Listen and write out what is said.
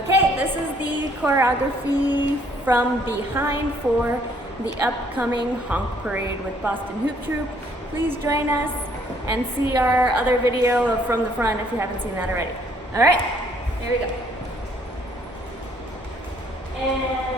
Okay, this is the choreography from behind for the upcoming Honk parade with Boston Hoop Troop. Please join us and see our other video of from the front if you haven't seen that already. All right, here we go. And